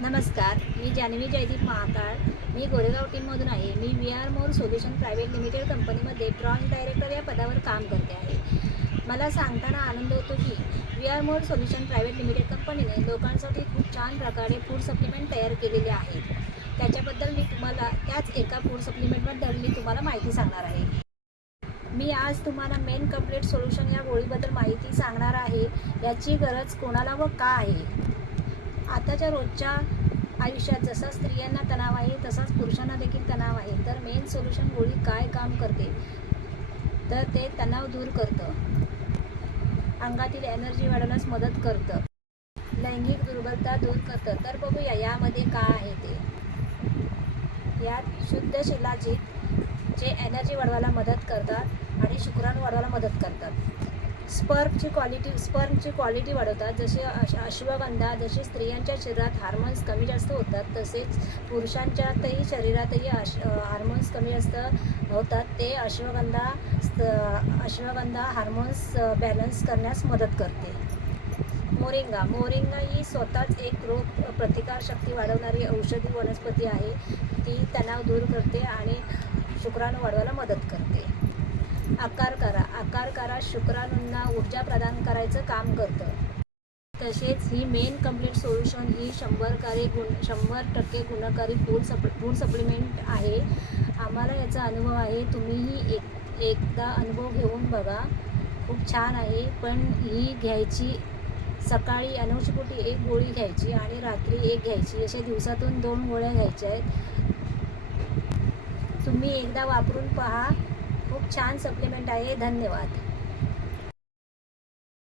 नमस्कार मी जान्हवी जयदीप महाकाळ मी गोरेगाव टीममधून आहे. मी V R more solution private limited कंपनीमध्ये ब्रॉन्झ डायरेक्टर या पदावर काम करते आहे. मला सांगताना आनंद होतो की V R more solution private limited कंपनीने लोकांसाठी खूप छान प्रकारे फूड सप्लिमेंट तयार केलेले आहेत त्याच्याबद्दल मी तुम्हाला त्याच एका फूड सप्लिमेंटबद्दल मी तुम्हाला माहिती सांगणार आहे. मी आज तुम्हाला मेन कंप्लीट सोल्युशन या गोळीबद्दल माहिती सांगणार आहे. याची गरज कोणाला व का आहे? आताच्या रोजच्या आयुष्यात जसा स्त्रियांना तणाव आहे तसाच पुरुषांना देखील तणाव आहे. तर मेन सोल्युशन गोळी काय काम करते? तर ते तणाव दूर करतं. अंगातील एनर्जी वाढवण्यास मदत करतं. लैंगिक दुर्बलता दूर करतं. तर बघूया यामध्ये काय आहे ते. यात शुद्ध शिलाजीत जे एनर्जी वाढवायला मदत करतात आणि शुक्राणू वाढवायला मदत करतात. स्पर्मची क्वालिटी स्पर्मची क्वालिटी वाढवतात. जसे अश अश्वगंधा जसे स्त्रियांच्या शरीरात हार्मोन्स कमी जास्त होतात तसेच पुरुषांच्यातही शरीरातही अश हार्मोन्स कमी जास्त होतात. ते अश्वगंधा स्त- अश्वगंधा हार्मोन्स बॅलन्स करण्यास मदत करते. मोरिंगा मोरिंगा ही स्वतःच एक रोग प्रतिकारशक्ती वाढवणारी औषधी वनस्पती आहे. ती तणाव दूर करते आणि शुक्राणू वाढवायला मदत करते. आकार करा. शुक्राणूंना ऊर्जा प्रदान करायचं काम करतं. तसेच ही मेन कंप्लीट सोल्युशन ही शंभरकारी गुण शंभर टक्के गुणकारी फूड सप फूड सप्लिमेंट आहे. आम्हाला याचा अनुभव आहे. तुम्हीही एक एकदा अनुभव घेऊन बघा. खूप छान आहे. पण ही घ्यायची सकाळी अनुषपोटी एक गोळी घ्यायची आणि रात्री एक घ्यायची. अशा दिवसातून दोन गोळ्या घ्यायच्या आहेत. तुम्ही एकदा वापरून पहा. खूप छान सप्लिमेंट आहे. धन्यवाद.